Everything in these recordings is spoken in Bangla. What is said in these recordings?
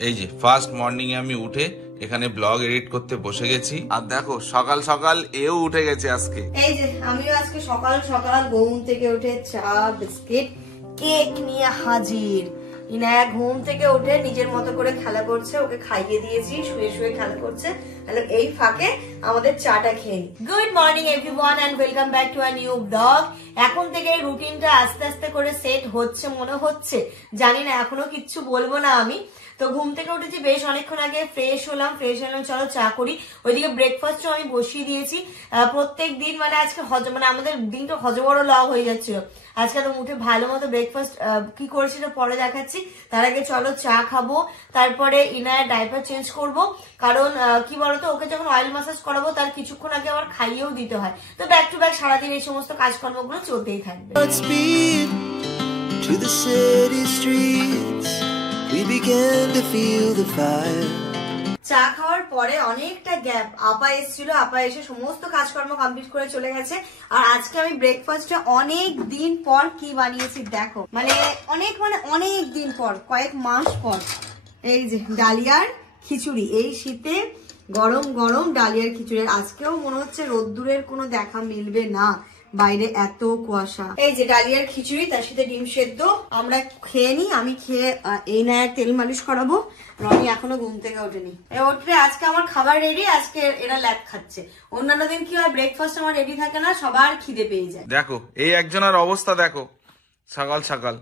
এই যে ফার্স্ট মর্নিং এ আমি উঠে এখানে ব্লগ এডিট করতে বসে গেছি, আর দেখো সকাল সকাল এও উঠে গেছে আজকে। এই যে আমিও আজকে সকাল সকাল ঘুম থেকে উঠে চা বিস্কিট কেক নিয়ে হাজির। ইনায়া ঘুম থেকে উঠে নিজের মতো করে খেলা করছে, ওকে খাইয়ে দিয়েছি, শুয়ে শুয়ে খেলা করছে। এই ফাঁকে আমাদের চাটা খেয়ে নি। Good morning everyone and welcome back to a new blog. এখন থেকে রুটিনটা আস্তে আস্তে করে সেট হচ্ছে মনে হচ্ছে, জানি না, এখনো কিচ্ছু বলবো না আমি। তো ঘুম থেকে উঠেছি বেশ অনেকক্ষণ আগে, ফ্রেশ হলাম, চলো চা করি। ওইদিকে ব্রেকফাস্টও আমি বসিয়ে দিয়েছি। প্রত্যেক দিন মানে আজকে মানে আমাদের দিনটা হজবড় লগ হয়ে যাচ্ছিল। আজকে তো উঠে ভালো মতো ব্রেকফাস্ট কি করেছি পরে দেখাচ্ছি। তার আগে চলো চা খাবো, তারপরে ইনায়ের ডাইপার চেঞ্জ করব, কারণ কি বলতো ওকে যখন অয়েল ম্যাসাজ করাবো তার কিছুক্ষণ আগে আবার খাইয়েও দিতে হয়। তো ব্যাক টু ব্যাক সারাদিন এই সমস্ত কাজকর্মগুলো চলতেই থাকবে। We began to feel the fire. চা খাওয়ার পরে অনেকটা গ্যাপ, আপা এসেছিল, আপা এসে সমস্ত কাজকর্ম কমপ্লিট করে চলে গেছে। আর আজকে আমি ব্রেকফাস্টে অনেক দিন পর কি বানিয়েছি দেখো, মানে অনেক দিন পর, কয়েক মাস পর। এই যে ডালিয়ার খিচুড়ি, এই শীতে গরম গরম ডালিয়ার খিচুড়ি। আজকেও মনে হচ্ছে রোদ্দুরের কোনো দেখা মিলবে না, বাইরে এত কুয়াশা। এই যে ডালিয়ার খিচুড়ি, তার সাথে ডিম সেদ্ধ। আমরা খেয়ে নি, আমি খেয়ে এই না তেল মালিশ করাবো। রনি এখনো ঘুম থেকে ওঠেনি, উঠবে। আজকে আমার খাবার রেডি, আজকে এরা ল্যাব খাচ্ছে। অন্যান্য দিন কি হয়, ব্রেকফাস্ট আমার রেডি থাকে না, সবার খিদে পেয়ে যায়। দেখো এই একজনের অবস্থা দেখো, সকাল সকাল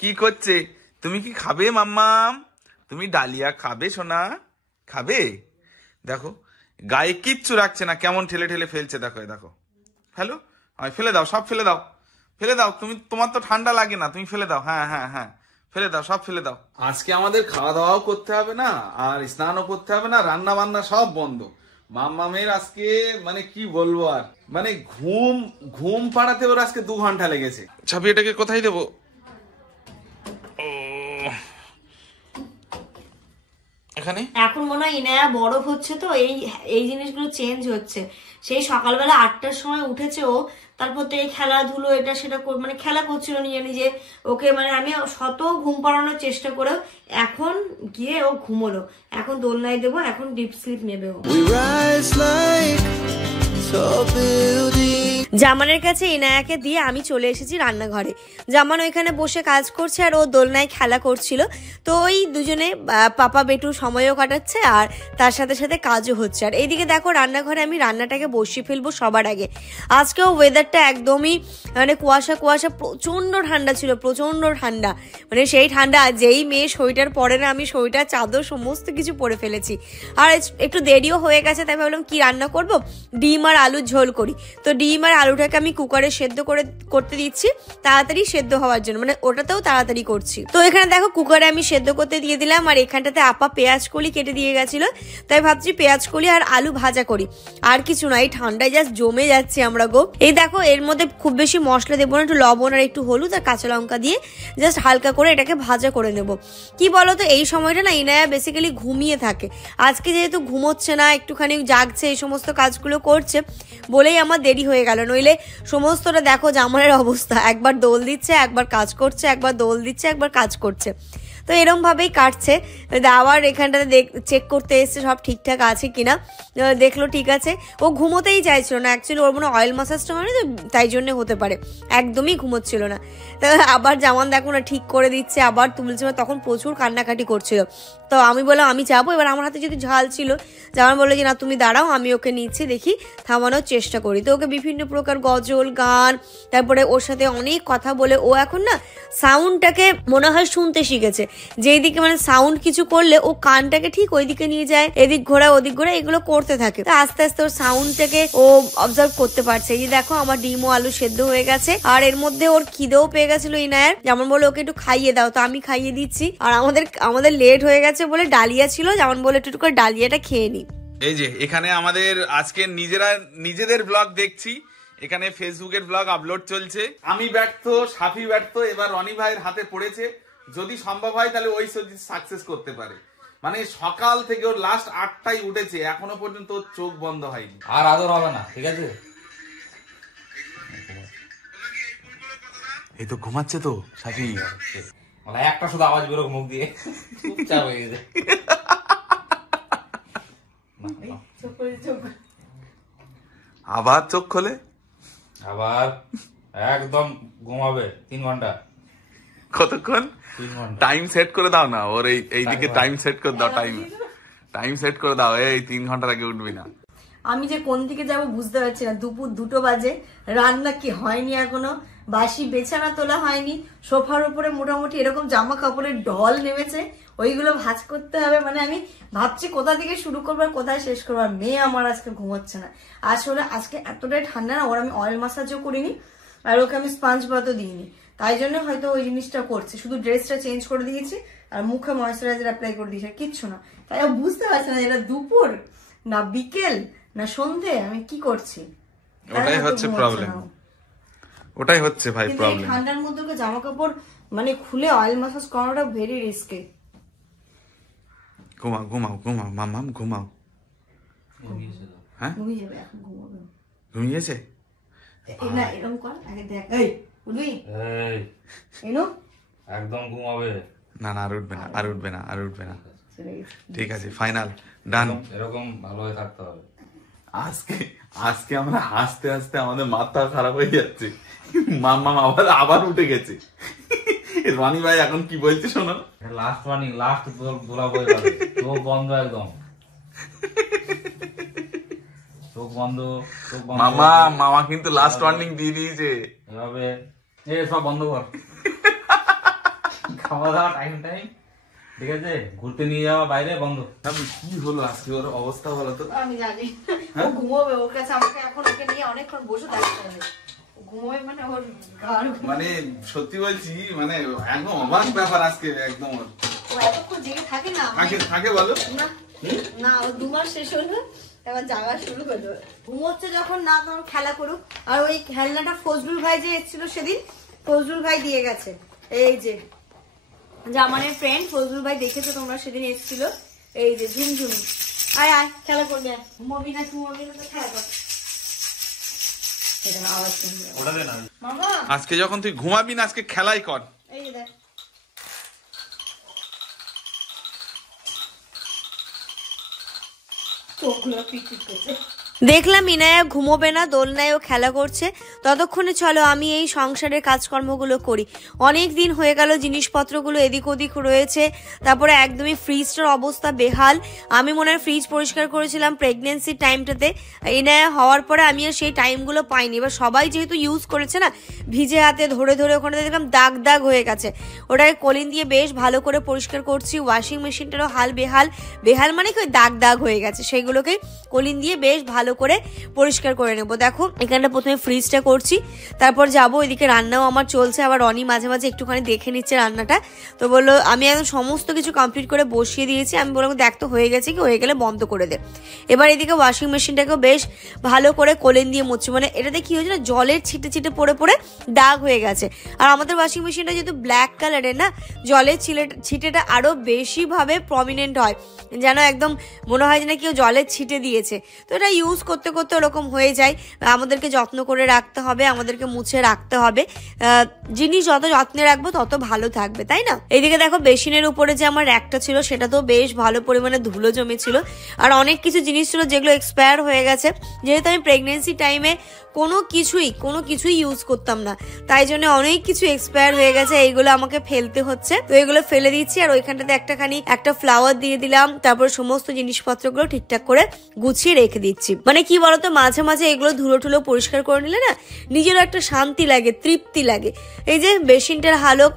কি করছে। তুমি কি খাবে মাম্মাম? তুমি ডালিয়া খাবে সোনা? খাবে? দেখো গায়ে কিচ্ছু রাখছে না, কেমন ঠেলে ঠেলে ফেলছে। দেখো দেখো, হ্যালো, ফেলে দাও, সব ফেলে দাও, ফেলে দাও। তোমার তো ঠান্ডা লাগে না, তুমি ফেলে দাও। হ্যাঁ হ্যাঁ হ্যাঁ, ফেলে দাও, সব ফেলে দাও। আজকে আমাদের খাওয়া দাওয়াও করতে হবে না, আর স্নানও করতে হবে না, রান্না বান্না সব বন্ধ। মাম্মামের আজকে মানে কি বলবো, আর মানে ঘুম পাড়াতে ওর আজকে 2 ঘন্টা লেগেছে। ছাপি এটাকে কোথায় দেবো? এখানে এখন মনে হয় ইনায়া বরফ হচ্ছে, তো এই জিনিসগুলো চেঞ্জ হচ্ছে। সেই সকালবেলা 8টার সময় উঠেছে ও, তারপর তো এই খেলাধুলো এটা সেটা মানে খেলা করছিল নিজে নিজে। ওকে মানে আমি শত ঘুম পাড়ানোর চেষ্টা করেও এখন গিয়ে ও ঘুমোলো। এখন দোলনায় দেবো, এখন ডিপ স্লিপ নেবে ও। জামানের কাছে ইনায়াকে দিয়ে আমি চলে এসেছি রান্নাঘরে। জামান ওইখানে বসে কাজ করছে আর ও দোলনায় খেলা করছিল। তো ওই দুজনে পাপা বেটু সময়ও কাটাচ্ছে আর তার সাথে সাথে কাজও হচ্ছে। আর এইদিকে দেখো রান্নাঘরে আমি রান্নাটাকে বসিয়ে ফেলবো সবার আগে। আজকেও ওয়েদারটা একদমই মানে কুয়াশা, প্রচন্ড ঠান্ডা ছিল, প্রচন্ড ঠান্ডা। মানে সেই ঠান্ডা, যেই মেয়ে সোয়েটার পরে না, আমি সোয়েটার চাদর সমস্ত কিছু পরে ফেলেছি। আর একটু দেরিও হয়ে গেছে, তাই ভাবলাম কি রান্না করব, ডিম আর আলুর ঝোল করি। তো ডিম আর আলুটাকে আমি কুকারে সেদ্ধ করতে দিচ্ছি, তাড়াতাড়ি সেদ্ধ হওয়ার জন্য, মানে ওটাতেও তাড়াতাড়ি করছি। তো এখানে দেখো কুকারে আমি সেদ্ধ করতে দিয়ে দিলাম, আর এখানটাতে আপা পেঁয়াজ কলি কেটে দিয়ে গেছিল, তাই ভাবছি পেঁয়াজ কলি আর আলু ভাজা করি। আর কিছু না, এই ঠান্ডায় জাস্ট জমে যাচ্ছে আমরা গো। এই দেখো এর মধ্যে খুব বেশি মশলা দেবো না, একটু লবণ আর একটু হলুদ আর কাঁচা লঙ্কা দিয়ে জাস্ট হালকা করে এটাকে ভাজা করে নেব। কি বলতো, এই সময়টা না ইনায়া বেসিক্যালি ঘুমিয়ে থাকে। আজকে যেহেতু ঘুমোচ্ছে না, একটুখানি জাগছে, এই সমস্ত কাজগুলো করছে বলেই আমার দেরি হয়ে গেল। নইলে সমস্তটা দেখো জামানের অবস্থা, একবার দোল দিচ্ছে, একবার কাজ করছে, একবার দোল দিচ্ছে, একবার কাজ করছে। তো এরম ভাবেই কাটছে। আবার এখানটাতে চেক করতে এসছে সব ঠিকঠাক আছে কিনা, দেখলো ঠিক আছে। ও ঘুমোতেই চাইছিল না, অ্যাকচুয়ালি ওর মনে অয়েল মাসাজটা মানে তো তাই জন্য হতে পারে, একদমই ঘুমোচ্ছিল না। তা আবার জামান দেখো না ঠিক করে দিচ্ছে, আবার তুলছে, তখন প্রচুর কান্নাকাটি করছিল। তো আমি বললাম আমি যাবো, এবার আমার হাতে যদি ঝাল ছিল, জামান বললো যে না তুমি দাঁড়াও, আমি ওকে নিচ্ছি, দেখি থামানোর চেষ্টা করি। তো ওকে বিভিন্ন প্রকার গজল গান, তারপরে ওর সাথে অনেক কথা বলে ও এখন না সাউন্ডটাকে মনে হয় শুনতে শিখেছে। যেই দিকে মানে সাউন্ড কিছু করলে ও কানটাকে ঠিক ওইদিকে নিয়ে যায়, এদিক ঘোরা ওদিক ঘোরা, এগুলো করতে থাকে। তো আস্তে আস্তে ওর সাউন্ডটাকে ও অবজার্ভ করতে পারছে। এই যে দেখো আমার ডিম ও আলু সেদ্ধ হয়ে গেছে, আর এর মধ্যে ওর খিদেও পেয়ে গেছিল ইনায়ের, যেমন বলে ওকে একটু খাইয়ে দাও। তো আমি খাইয়ে দিচ্ছি। আর আমাদের লেট হয়ে গেছে বলে ডালিয়া ছিল, যেমন বলে একটু করে ডালিয়াটা খেয়ে নি। এই যে এখানে আমাদের আজকে নিজেদের ব্লগ দেখছি, এখানে ফেসবুকের ব্লগ আপলোড চলছে। আমি ব্যর্থ, সাফি ব্যর্থ, এবার রনি ভাইয়ের হাতে পড়েছে। যদি সম্ভব হয় তাহলে ওই সাকসেস করতে পারে। মানে সকাল থেকে ওর লাস্ট 8টায় উঠেছে, এখনো পর্যন্ত ওর চোখ বন্ধ হয়নি। আর আদর হবে না, ঠিক আছে? এই তো ঘুমাচ্ছে তো সাফি। মানে একটা শুধু আওয়াজ বেরোক মুখ দিয়ে, চুপচাপ হয়ে গেছে। আবার চোখ খোলে, আবার একদম ঘুমাবে 3 ঘন্টা। কতক্ষণ? 3 ঘন্টা। টাইম সেট করে দাও না ওর, এইদিকে টাইম সেট করে দাও, টাইম সেট করে দাও, এই 3 ঘন্টার আগে উঠবি না। আমি যে কোন দিকে যাব বুঝতে পারছি না। দুপুর 2টো বাজে, রান্না কি হয়নি এখনো, বাসি বেছানা তোলা হয়নি, সোফার উপরে মোটামুটি এরকম জামা কাপড়ের ঢল নেমেছে, ওইগুলো ভাঁজ করতে হবে। মানে আমি ভাবছি কোথা থেকে শুরু করবো আর কোথায় শেষ করবো। আর মেয়ে আমার আজকে ঘুমাচ্ছে না। আসলে আজকে এতটাই ঠান্ডা না, ওর আমি অয়েল মাসাজও করিনি আর ওকে আমি স্পঞ্জ বাথও দিইনি, তাই জন্য হয়তো ওই জিনিসটা করছে। শুধু ড্রেসটা চেঞ্জ করে দিয়েছি আর মুখে ময়েশ্চারাইজার অ্যাপ্লাই করে দিয়েছি, কিচ্ছু না। তাই ও বুঝতে পারছে না এটা দুপুর না বিকেল না সন্ধে, আমি কি করছি। ওটাই হচ্ছে প্রবলেম, ওটাই হচ্ছে ভাই প্রবলেম। ঠান্ডার মধ্যে ওকে জামা কাপড় মানে খুলে অয়েল মাসাজ করাটা ভেরি রিস্কি। ঘুমাও ঘুমাও ঘুমাও মামাম ঘুমাও। হ্যাঁ ঘুমিয়ে যাবে এখন, ঘুমাবে ঘুমিয়েছে। না এরকম কর আগে দেখ, এই উঠবি, এই এনো একদম ঘুমাবে না না, আর উঠবে না, আর উঠবে না, আর উঠবে না। ঠিক আছে, ফাইনাল ডান। এরকম ভালো হয়ে থাকতে হবে। আজকে আজকে আমরা হাসতে হাসতে আমাদের মাথা খারাপ হয়ে যাচ্ছে। মাম্মাম আবার উঠে গেছে। রনি ভাই এখন কি বলছে শোনো। লাস্ট ওয়ার্নিং, লাস্ট দোলা বয়ে যাবে। চোখ বন্ধ একদম, চোখ বন্ধ, চোখ বন্ধ। মামা কিন্তু লাস্ট ওয়ার্নিং দিয়ে দিয়েছে। এভাবে সব বন্ধ কর, খাওয়া দাওয়া টাইম, ঠিক আছে, ঘুরতে নিয়ে যাওয়া বাইরে বন্ধ। কি হলো আজকে ওর অবস্থা বলো তো? আমি জানি ও ঘুমোবে, ওর কাছে আমাকে এখন ওকে নিয়ে অনেকক্ষণ বসে থাকতে হবে। ঘুমোবে মানে ওর মানে সত্যি বলছি, মানে একদম অবাক ব্যাপার আজকে একদম। ও এতক্ষণ জেগে থাকে না, থাকে বলো না না, ও 2 মাস শেষ হলো এবার জাগা শুরু হলো। ঘুমোচ্ছে যখন না তখন খেলা করুক। আর ওই খেলনাটা ফজলুল ভাই যে এসেছিল সেদিন, ফজলুল ভাই দিয়ে গেছে। এই যে জামানের ফ্রেন্ড ফজলুল ভাই, দেখেছো তোমরা সেদিন এসেছিল। এই যে ঝুমঝুমি, আয় আয় খেলা করবে। ঘুমোবি না ঘুমোবি না, খেলা কর। আওয়াজ শুনবে মামা। আজকে যখন তুই ঘুমাবি না, আজকে খেলাই কর। এই যে দেখ, চোখগুলো পিটপিট করছে। দেখলাম ইনায়া ঘুমোবে না, দোলনায়ও খেলা করছে। ততক্ষণে চলো আমি এই সংসারের কাজকর্মগুলো করি। অনেক দিন হয়ে গেল, জিনিসপত্রগুলো এদিক ওদিক রয়েছে। তারপরে একদমই ফ্রিজটার অবস্থা বেহাল। আমি মনে হয় ফ্রিজ পরিষ্কার করেছিলাম প্রেগনেন্সির টাইমটাতে, ইনায়া হওয়ার পরে আমি আর সেই টাইমগুলো পাইনি। এবার সবাই যেহেতু ইউজ করেছে না, ভিজে হাতে ধরে ধরে ওখানে দেখলাম দাগ দাগ হয়ে গেছে। ওটাকে কলিন দিয়ে বেশ ভালো করে পরিষ্কার করছি। ওয়াশিং মেশিনটারও হাল বেহাল, বেহাল মানে কি দাগ দাগ হয়ে গেছে, সেগুলোকে কলিন দিয়ে বেশ ভালো করে পরিষ্কার করে নেবো। দেখো এখানটা প্রথমে ফ্রিজটা করছি, তারপর যাবো এদিকে রান্নাও আমার চলছে। আবার রনি মাঝে মাঝে একটুখানি দেখে নিচ্ছে রান্নাটা। তো বললো, আমি একদম সমস্ত কিছু কমপ্লিট করে বসিয়ে দিয়েছি। আমি বললাম দেখ তো হয়ে গেছে কি, হয়ে গেলে বন্ধ করে দে। এবার এদিকে ওয়াশিং মেশিনটাকেও বেশ ভালো করে কোলেন দিয়ে মুছছি। মানে এটাতে কি হয়েছে না, জলের ছিটে ছিটে পড়ে পড়ে দাগ হয়ে গেছে। আর আমাদের ওয়াশিং মেশিনটা যেহেতু ব্ল্যাক কালারের না, জলের ছিটেটা আরো বেশি ভাবে প্রমিনেন্ট হয়, যেন একদম মনে হয় যে না কেউ জলের ছিটে দিয়েছে। তো এটা ইউজ করতে করতে ওরকম হয়ে যায়। আমাদেরকে যত্ন করে রাখতে হবে, আমাদেরকে মুছে রাখতে হবে। জিনিস যত যত্নে রাখবো তত ভালো থাকবে, তাই না? এইদিকে দেখো বেসিনের উপরে যে আমার র্যাকটা ছিল সেটা তো বেশ ভালো পরিমাণে ধুলো জমেছিল। আর অনেক কিছু জিনিস ছিল যেগুলো এক্সপায়ার হয়ে গেছে। যেহেতু আমি প্রেগনেন্সি টাইমে কোনো কিছুই ইউজ করতাম না, তাই জন্য অনেক কিছু এক্সপায়ার হয়ে গেছে। এইগুলো আমাকে ফেলতে হচ্ছে, তো এগুলো ফেলে দিচ্ছি। আর ওইখানটাতে একটা ফ্লাওয়ার দিয়ে দিলাম। তারপর সমস্ত জিনিসপত্রগুলো ঠিকঠাক করে গুছিয়ে রেখে দিচ্ছি। মানে কি বলতো, মাঝে মাঝে এগুলো ধুলো টুলো পরিষ্কার করে নিলে না নিজেরও একটা শান্তি লাগে, তৃপ্তি লাগে। এই যে বেসিনটার হালক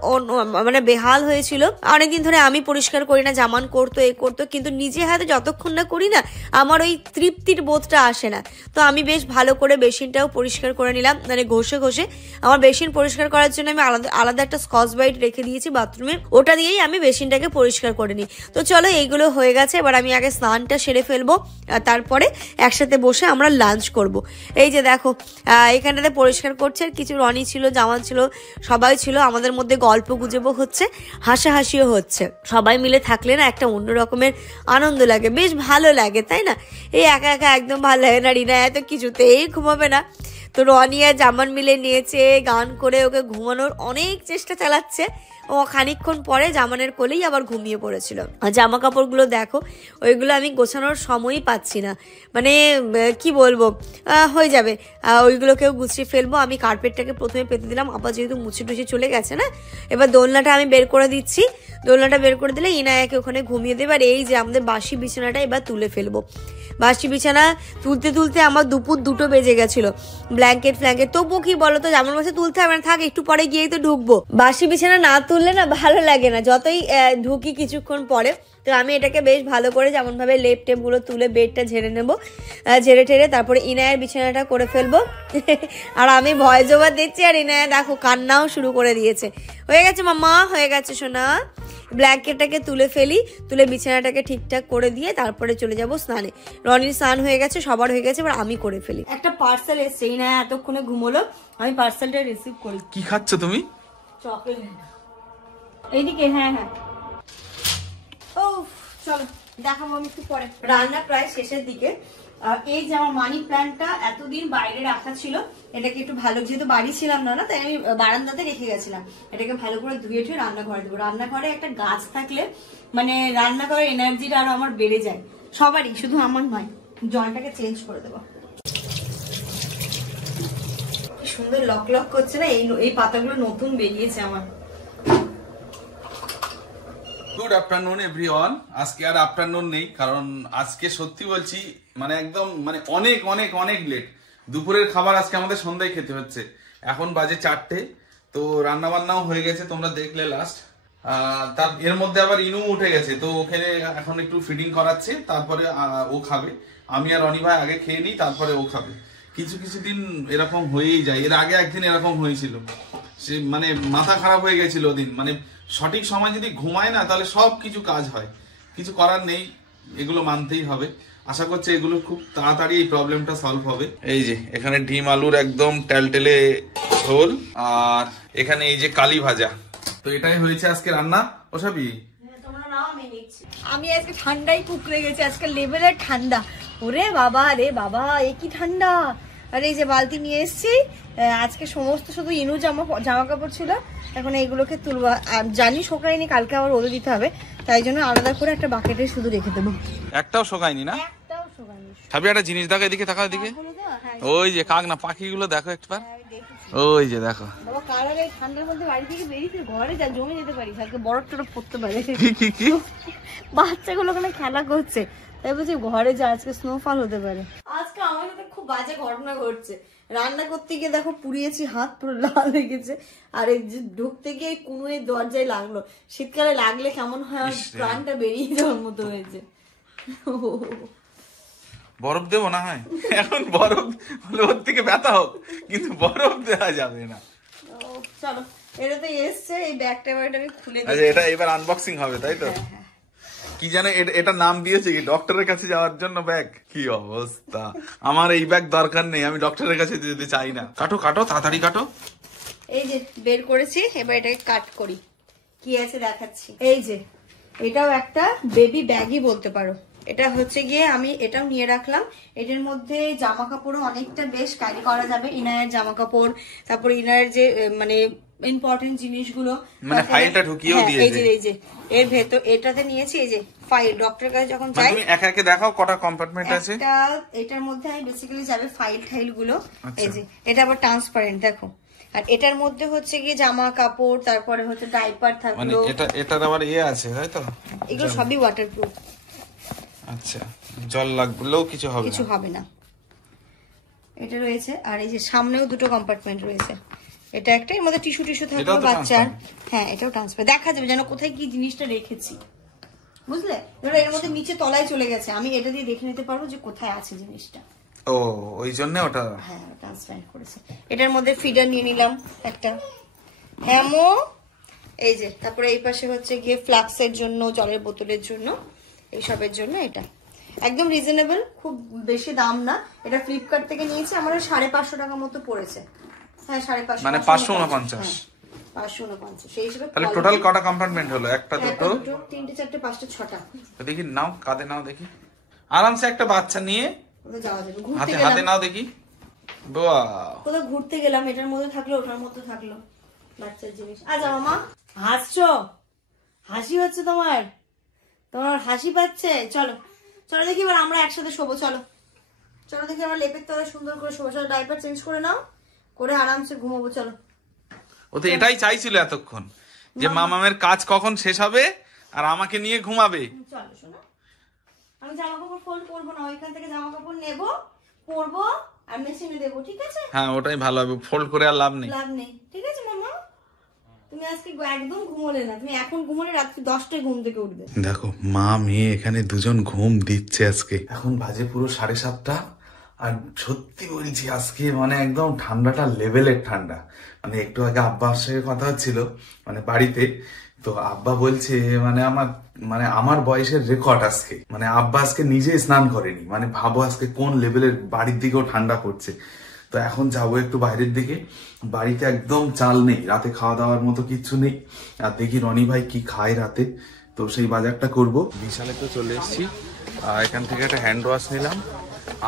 মানে বেহাল হয়েছিল, অনেকদিন ধরে আমি পরিষ্কার করি না, জামান করতো এ করতো, কিন্তু নিজে হাতে যতক্ষণ না করি না আমার ওই তৃপ্তির বোধটা আসে না। তো আমি বেশ ভালো করে বেসিনটাও পরিষ্কার করে নিলাম, মানে ঘষে ঘষে। আমার বেসিন পরিষ্কার করার জন্য আমি আলাদা একটা স্কচ ব্রাইট রেখে দিয়েছি বাথরুমে, ওটা দিয়েই আমি বেসিনটাকে পরিষ্কার করে নিই। তো চলো এইগুলো হয়ে গেছে, এবার আমি আগে স্নানটা সেরে ফেলবো, আর তারপরে একসাথে বসে আমরা লাঞ্চ করব। এই যে দেখো এখানটাতে পরিষ্কার করছে, আর কিছু রনি ছিল, জামান ছিল, সবাই ছিল। আমাদের মধ্যে গল্প গুজবও হচ্ছে, হাসাহাসিও হচ্ছে। সবাই মিলে থাকলে না একটা অন্য রকমের আনন্দ লাগে, বেশ ভালো লাগে, তাই না? এই একা একা একদম ভালো লাগে না। রিনা এত কিছুতেই ঘুমাবে না, তো রনি আর জামান মিলে নিয়েছে গান করে ওকে ঘুমানোর অনেক চেষ্টা চালাচ্ছে। ও খানিকক্ষণ পরে জামানের কোলেই আবার ঘুমিয়ে পড়েছিল। আর জামা কাপড়গুলো দেখো, ওইগুলো আমি গোছানোর সময়ই পাচ্ছি না, মানে কি বলবো, হয়ে যাবে ওইগুলোকেও গুছিয়ে ফেলবো। আমি কার্পেটটাকে প্রথমে পেতে দিলাম, আবার যেহেতু মুছে টুছে চলে গেছে না, এবার দোলনাটা আমি বের করে দিচ্ছি। দোলনাটা বের করে দিলে ইনায়াকে ওখানে ঘুমিয়ে দেবে। আর এই যে আমাদের বাসি বিছানাটা এবার তুলে ফেলবো। বাসি বিছানা তুলতে তুলতে আমার দুপুর 2টো বেজে গেছিল। ব্ল্যাঙ্কেট ফ্ল্যাঙ্কেট, তবুও কি বলতো, যেমন বসে তুলতে হবে না, থাক একটু পরে গিয়েই তো ঢুকবো। বাসি বিছানা না তুললে না ভালো লাগে না, যতই ঢুকি কিছুক্ষণ পরে। তো আমি এটাকে বেশ ভালো করে যেমনভাবে লেপ টেপগুলো তুলে বেডটা ঝেড়ে নেবো, ঝেড়ে ঠেড়ে তারপরে ইনায়ের বিছানাটা করে ফেলবো। আর আমি ভয় জোবার দিচ্ছি, আর ইনায়া দেখো কান্নাও শুরু করে দিয়েছে। হয়ে গেছে মাম্মা, হয়ে গেছে সোনা। ব্ল্যাঙ্কেটটাকে তুলে ফেলি, তুলে বিছানাটাকে ঠিকঠাক করে দিয়ে তারপরে চলে যাব স্নানে। রনির স্নান হয়ে গেছে, সবার হয়ে গেছে, এবার আমি করে ফেলি। একটা পার্সেল এসছে, ইনায়া এতক্ষণে ঘুমোলো, আমি পার্সেলটা রিসিভ করি। কি খাচ্ছ তুমি? চকলেট। এইদিকে, হ্যাঁ হ্যাঁ। ও চলো দেখাবো আমি একটু পরে। রান্না প্রায় শেষের দিকে। এই যে আমার মানি প্ল্যান্টটা এতদিন বাইরে রাখা ছিল, এটাকে একটু ভালো, যেহেতু বাড়ি ছিলাম না, তাই আমি বারান্দাতে রেখে গেছিলাম। এটাকে ভালো করে ধুয়ে টুয়ে রান্নাঘরে দেবো। রান্নাঘরে একটা গাছ থাকলে মানে রান্নাঘরের এনার্জিটা আরো আমার বেড়ে যায়, সবারই, শুধু আমার নয়। জলটাকে চেঞ্জ করে দেবো। কি সুন্দর লক লক করছে না, এই পাতাগুলো নতুন বেরিয়েছে আমার। Good afternoon everyone. আজকে আর আফটারনুন নেই, কারণ আজকে সত্যি বলছি মানে একদম মানে অনেক অনেক অনেক লেট। দুপুরের খাবার আজকে আমাদের সন্ধ্যায় খেতে হচ্ছে। এখন বাজে 4টে, তো রান্না বান্নাও হয়ে গেছে, তোমরা দেখলে লাস্ট। তার এর মধ্যে আবার ইনু উঠে গেছে, তো ওখানে এখন একটু ফিডিং করাচ্ছে, তারপরে ও খাবে। আমি আর রনি ভাই আগে খেয়ে নিই, তারপরে ও খাবে। কিছু কিছু দিন এরকম হয়েই যায়। এর আগে একদিন এরকম হয়েছিল, সে মানে মাথা খারাপ হয়ে গেছিল ওদিন। মানে সঠিক সময় যদি ঘুমায় না, তাহলে সব কিছু কাজ হয়। কিছু করার নেই, এগুলো মানতেই হবে। আশা করছি এগুলো খুব তাড়াতাড়ি এই প্রবলেমটা সলভ হবে। এই যে এখানে ডিম আলুর একদম টেলটেলে ঝোল, আর এখানে এই যে কালি ভাজা। তো এটাই হয়েছে আজকে রান্না। ওসবই আমি আজকে ঠান্ডায় কুকড়ে গেছি, আজকে লেভেলের ঠান্ডা। ওরে বাবা রে বাবা, এ কি ঠান্ডা। আর এই যে বালতি নিয়ে এসেছি, আজকে সমস্ত শুধু ইনু জামা কাপড় ছিল, এখন এইগুলোকে তুলবো। জানি শোকায়নি, কালকে আবার রোদে দিতে হবে, তাই জন্য আলাদা করে একটা বাকেটে শুধু রেখে দেবো। একটাও শোকায়নি না? একটাও শোকায়নি। ছাবি একটা জিনিস দেখো, এদিকে তাকাও, এদিকে ওই যে কাক না পাখিগুলো দেখো একবার, ওই যে দেখো। বাবা কারার এই ঠান্ডার মধ্যে বাড়ি থেকে বেরিয়ে ঘরে যা জমে যেতে পারি, কালকে বরফ টরফ পড়তে পারে। বাচ্চাগুলো ওখানে খেলা করছে, তাই বলছি ঘরে যা, আজকে স্নোফল হতে পারে। আজকে আমার সাথে খুব বাজে ঘটনা ঘটছে। রান্না করতে গিয়ে দেখো পুড়িয়েছি হাত, পুরো লাল হয়ে গেছে। আর এই যে ঢুকতে গিয়ে কোনো দরজায় লাগলো। শীতকালে লাগলে কেমন হয়, প্রাণটা বেরিয়ে যাওয়ার মতো হয়েছে। বরফ দেবো না হয়, এখন বরফ হলে ওর থেকে ব্যথা হোক, কিন্তু বরফ দেওয়া যাবে না। চলো, এটা তো এসছে, এই ব্যাগটা আমি খুলে দিই। আচ্ছা, এটা এবার আনবক্সিং হবে তাই তো? কি জানে এটা নাম দিয়েছে কি, ডক্টরের কাছে যাওয়ার জন্য ব্যাগ? কি অবস্থা, আমার এই ব্যাগ দরকার নেই, আমি ডক্টরের কাছে যেতে চাই না। কাটো কাটো, তাড়াতাড়ি কাটো। এই যে বের করেছি, এবার এটাকে কাট করি, কি আছে দেখাচ্ছি। এই যে এটাও একটা বেবি ব্যাগই বলতে পারো। এটা হচ্ছে গিয়ে আমি এটাও নিয়ে রাখলাম। এটার মধ্যে জামা কাপড়ও অনেকটা বেশ ক্যারি করা যাবে। ইনায়ের জামা কাপড়, তারপর ইনায়ের যে মানে ইম্পর্টেন্ট জিনিসগুলো, মানে ফাইলটা ঢুকিয়েও দিয়েছে। এই যে এর ভেতর এটাতে নিয়েছি, এই যে ফাইল, ডক্টরের কাছে যখন যাই। তুমি একা একা দেখাও কটা কম্পার্টমেন্ট আছে। এটার মধ্যে আমি বেসিক্যালি যাবে ফাইল টাইল গুলো। এই যে এটা আবার ট্রান্সপারেন্ট দেখো। আর এটার মধ্যে হচ্ছে গিয়ে জামা কাপড়, তারপরে হচ্ছে ডাইপার থাকলো। মানে এটার আবার আছে তাই তো? এগুলো সবই ওয়াটারপ্রুফ। আচ্ছা, জল লাগলেও কিছু হবে না। এটা রয়েছে। আর এই যে সামনেও দুটো কম্পার্টমেন্ট রয়েছে। এটা একটা, এর মধ্যে টিস্যু থাকলো বাচ্চার। হ্যাঁ, এটাও ট্রান্সফার, দেখা যাবে যেন কোথায় কি জিনিসটা রেখেছি, বুঝলে? ধরো এর মধ্যে নিচে তলায় চলে গেছে, আমি এটা দিয়ে দেখে নিতে পারবো যে কোথায় আছে জিনিসটা। ও, ওই জন্য ওটা হ্যাঁ ট্রান্সফার করেছে। এটার মধ্যে ফিডার নিয়ে নিলাম একটা, হ্যামো। এই যে তারপরে এই পাশে হচ্ছে গিয়ে ফ্লাক্সের জন্য, জলের বোতলের জন্য, এইসবের জন্য। এটা একদম রিজনেবল, খুব বেশি দাম না। এটা ফ্লিপকার্ট থেকে নিয়েছি, আমার 550 টাকা মতো পড়েছে। হ্যাঁ 550, মানে 549। 549 সেই হিসেবে। তাহলে টোটাল কটা কম্পার্টমেন্ট হলো? একটা, দুটো, তিনটে, চারটে, পাঁচটা, ছটা। দেখি নাও, কাঁধে নাও দেখি, আরামসে একটা বাচ্চা নিয়ে যাওয়া যাবে। হাতে নাও দেখি। বাহ, কোথাও ঘুরতে গেলাম, এটার মধ্যে থাকলো, ওটার মধ্যে থাকলো বাচ্চার জিনিস। আচ্ছা মামা, হাসছো? হাসি হচ্ছে তোমার? তোমার হাসি পাচ্ছে? চলো চলো দেখি এবার আমরা একসাথে শোবো। চলো চলো দেখি আমরা লেপের তলায় সুন্দর করে শোবো। চলো ডাইপার চেঞ্জ করে নাও, করে আরামসে ঘুমাবো। চলো। ও তো এটাই চাইছিল এতক্ষণ, যে মামামের কাজ কখন শেষ হবে আর আমাকে নিয়ে ঘুমাবে। চলো শোনো, আমি জামা কাপড় ফোল্ড করবো না, ওইখান থেকে জামা কাপড় নেবো, পরবো আর মেশিনে দেবো, ঠিক আছে? হ্যাঁ ওটাই ভালো হবে, ফোল্ড করে আর লাভ নেই। লাভ নেই, ঠিক আছে মামা? তুমি আজকে একদম ঘুমোলে না, তুমি এখন ঘুমোলে রাত্রি 10টায় ঘুম থেকে উঠবে। দেখো মা মেয়ে এখানে দুজন ঘুম দিচ্ছে আজকে। এখন বাজে পুরো 7:30, আর সত্যি বলছি আজকে মানে একদম ঠান্ডাটা লেভেলের ঠান্ডা। মানে একটু আগে আব্বার সঙ্গে কথা হচ্ছিল মানে বাড়িতে, তো আব্বা বলছে মানে আমার বয়সের রেকর্ড আজকে। মানে আব্বা আজকে নিজে স্নান করেনি, মানে ভাবো আজকে কোন লেভেলের, বাড়ির দিকেও ঠান্ডা পড়ছে। তো এখন যাবো একটু বাইরের দিকে, বাড়িতে একদম চাল নেই, রাতে খাওয়া দাওয়ার মতো কিচ্ছু নেই। আর দেখি রনি ভাই কি খায় রাতে, তো সেই বাজারটা করব। বিশালে তো চলে এসেছি, এখান থেকে একটা হ্যান্ড ওয়াশ নিলাম,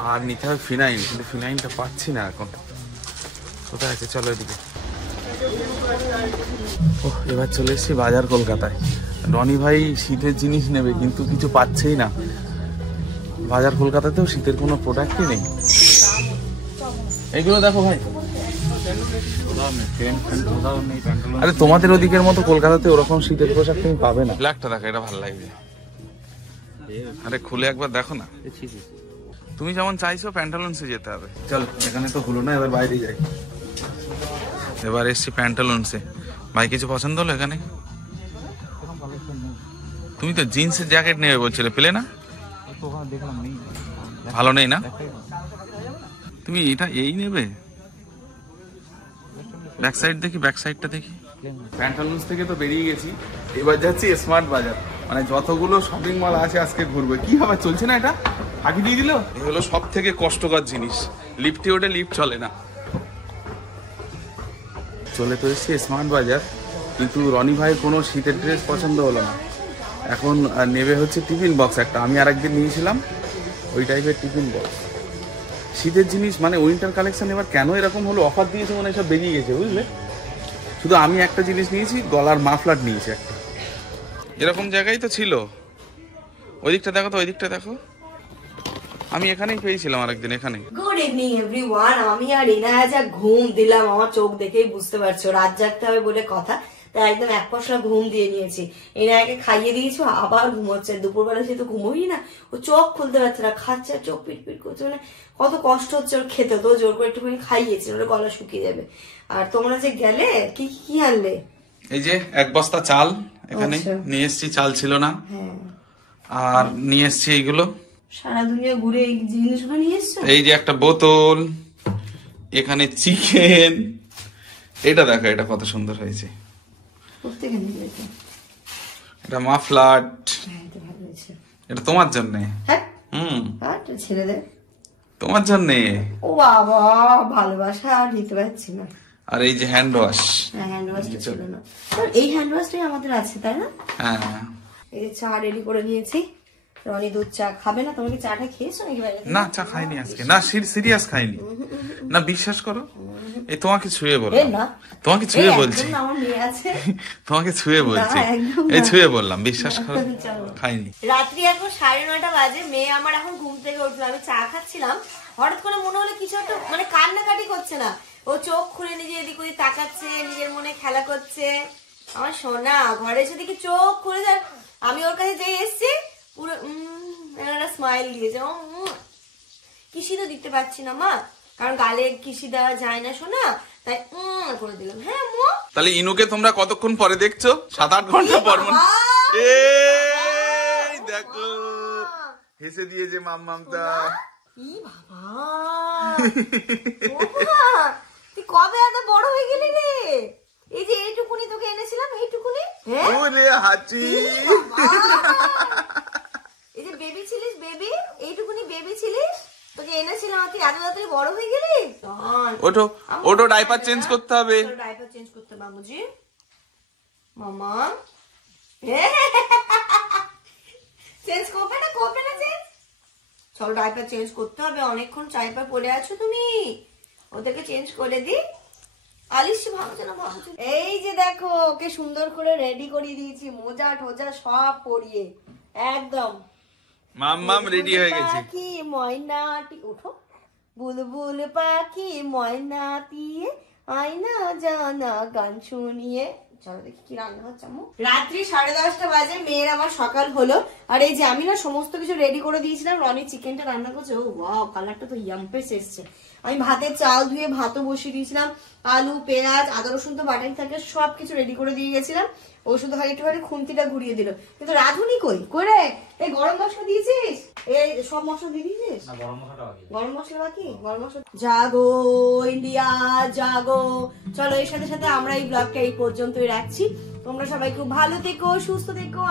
আর নিতে হবে ফিনাইল, কিন্তু ফিনাইলটা পাচ্ছি না এখন, কোথায় আছে? চলো এদিকে। ওহ এবার চলে এসেছি বাজার কলকাতায়। রনি ভাই শীতের জিনিস নেবে কিন্তু কিছু পাচ্ছেই না। বাজার কলকাতাতেও শীতের কোনো প্রোডাক্টই নেই। এগুলো দেখো ভাই, আরে তোমাদের ওদিকের মতো কলকাতাতে ওরকম শীতের পোশাক তুমি পাবে না। ব্ল্যাকটা দেখো, এটা ভালো লাগবে। আরে খুলে একবার দেখো না, তুমি যেমন চাইছো প্যান্টালুন্সে যেতে হবে। চলো এখানে তো হলো না, এবার বাইরে যাই। এবার এসছি প্যান্টালুন্সে। ভাই কিছু পছন্দ হলো এখানে? তুমি তো জিন্সের জ্যাকেট নেবে বলছিলে, পেলে না? ভালো নেই না? তুমি এটা এই নেবে? ব্যাক সাইড দেখি, ব্যাক সাইডটা দেখি। প্যান্টালুন্স থেকে তো বেরিয়ে গেছি, এবার যাচ্ছি স্মার্ট বাজার। মানে যতগুলো শপিং মল আছে আজকে ঘুরবো। কি হবে, চলছে না এটা? ফাঁকি দিয়ে দিল। এগুলো সব থেকে কষ্টকর জিনিস, লিফটে ওঠে, লিফট চলে না। চলে তো এসছি স্মার্ট বাজার, কিন্তু রনি ভাইয়ের কোনো শীতের ড্রেস পছন্দ হলো না। এখন নেবে হচ্ছে টিফিন বক্স একটা, আমি আরেকদিন নিয়েছিলাম ওই টাইপের টিফিন বক্স। শীতের জিনিস মানে উইন্টার কালেকশন এবার কেন এরকম হলো, অফার দিয়েছে মনে হয় সব বেরিয়ে গেছে, বুঝলে? শুধু আমি একটা জিনিস নিয়েছি, গলার মাফলার নিয়েছি একটা। এরকম জায়গায় তো ছিল। ওই দিকটা দেখো তো, ওই দিকটা দেখো, আমি এখানেই পেয়েছিলাম আরেকদিন, এখানে। Good evening everyone. আমি আর ইনায়া যা ঘুম দিলাম, আমার চোখ দেখেই বুঝতে পারছো রাত জাগতে হবে বলে কথা, তাই একদম এক পশলা ঘুম দিয়ে নিয়েছি। ইনায়াকে খাইয়ে দিয়েছো, আবার ঘুমোচ্ছে। দুপুরবেলা সে তো ঘুমোই না, ও চোখ খুলতে পারছে না, খাচ্ছে চোখ পিটপিট করছে, মানে কত কষ্ট হচ্ছে ওর খেতে। তো জোর করে একটুখানি খাইয়েছি, ওর গলা শুকিয়ে যাবে। আর তোমরা যে গেলে কি কি আনলে? এই যে 1 বস্তা চাল এখানে নিয়ে এসছি, চাল ছিল না। আর নিয়ে এসছি এইগুলো, সারা দুনিয়া ঘুরে এই জিনিসগুলো নিয়ে এসছো। এই যে একটা বোতল, এখানে চিকেন, এটা দেখো এটা কত সুন্দর হয়েছে। এটা মাফলার, এটা তোমার জন্য। ছেড়ে দে, তোমার জন্য। ও বাবা, ভালোবাসা আর নিতে পারছি না। আর এই যে হ্যান্ড ওয়াশ, হ্যান্ড ওয়াশটা ছিল না, এই হ্যান্ড ওয়াশটাই আমাদের আছে, তাই না? হ্যাঁ। এই যে চা রেডি করে নিয়েছি। রনি দুধ চা খাবে না? তোমাকে চাটা খেয়েছো নাকি? না চা খাইনি আজকে, না সিরিয়াস খাইনি, না বিশ্বাস করো। এই তোমাকে ছুঁয়ে বললাম, তোমাকে ছুঁয়ে বলছি, তোমাকে ছুঁয়ে বলছি, এই ছুঁয়ে বললাম, বিশ্বাস করো খাইনি। রাত্রি এখন 9:30 বাজে, মেয়ে আমার এখন ঘুম থেকে উঠলো। আমি চা খাচ্ছিলাম, হঠাৎ করে মনে হলো কিছু একটা, মানে কান্নাকাটি করছে না, ও চোখ খুলে নিজে এদিক ওদিক তাকাচ্ছে, নিজের মনে খেলা করছে। আমার সোনা ঘরে এসে দেখি চোখ খুলে যায়। আমি ওর কাছে যেই এসছি, পুরো একটা স্মাইল দিয়েছে। কিসি তো দিতে পারছি না মা, কারণ গালে কিসি দেওয়া যায় না সোনা, তাই করে দিলাম। হ্যাঁ মো, তাহলে ইনুকে তোমরা কতক্ষণ পরে দেখছো? 7-8 ঘন্টা পর। এই দেখো হেসে দিয়েছে মাম্মামটা। তুই কবে এত বড় হয়ে গেলি রে? এই যে এইটুকুনি তোকে এনেছিলাম, এইটুকুনি। হাঁচি, এই যে বেবি ছিলিস, বেবি, এইটুকুনি বেবি ছিলিস, তোকে এনেছিলাম, তুই এত তাড়াতাড়ি বড় হয়ে গেলি। ওঠো ওঠো, ডাইপার চেঞ্জ করতে হবে। ডাইপার চেঞ্জ করতে হবে বাবুজি। মামা চেঞ্জ করবে না, করবে না চেঞ্জ? চলো ডাইপার চেঞ্জ করতে হবে, অনেকক্ষণ ডাইপার পরে আছো তুমি, ওদেরকে চেঞ্জ করে দি। আলিশ ভাবছে না ভাবছে। এই যে দেখো ওকে সুন্দর করে রেডি করিয়ে দিয়েছি, মোজা টোজা সব পরিয়ে একদম। মাম্মাম রেডি হয়ে গেছে। পাখি ময়নাটি উঠো, বুলবুল পাখি ময়নাটি আয়না জানা গান শুনিয়ে। চলো দেখি কি রান্না হচ্ছে আম্মু। রাত্রি 10:30 বাজে, মেয়ের আমার সকাল হলো। আর এই যে আমি না সমস্ত কিছু রেডি করে দিয়েছিলাম, রনি চিকেনটা রান্না করছে। ও ওয়াও, কালারটা তো ইয়াম্পেস এসছে। আমি ভাতের চাল ধুয়ে ভাতও বসিয়ে দিয়েছিলাম, আলু পেঁয়াজ আদা রসুন তো বাটাই থাকে, সবকিছু রেডি করে দিয়ে গেছিলাম। ও শুধু খালি একটুখানি খুন্তিটা ঘুরিয়ে দিল। কিন্তু রাধুনি কই করে? এই গরম মশলা দিয়েছিস? এই সব মশলা দিয়ে দিয়েছিস? না, গরম মশলাটা বাকি। গরম মশলা বাকি? গরম মশলা। জাগো ইন্ডিয়া জাগো। চলো এর সাথে সাথে আমরা এই ব্লগটা এই পর্যন্তই রাখছি। তোমরা সবাই খুব ভালো থেকো, সুস্থ থেকো।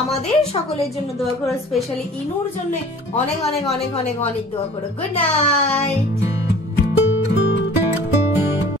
আমাদের সকলের জন্য দোয়া করো, স্পেশালি ইনুর জন্য অনেক অনেক অনেক অনেক অনেক দোয়া করো। Good night.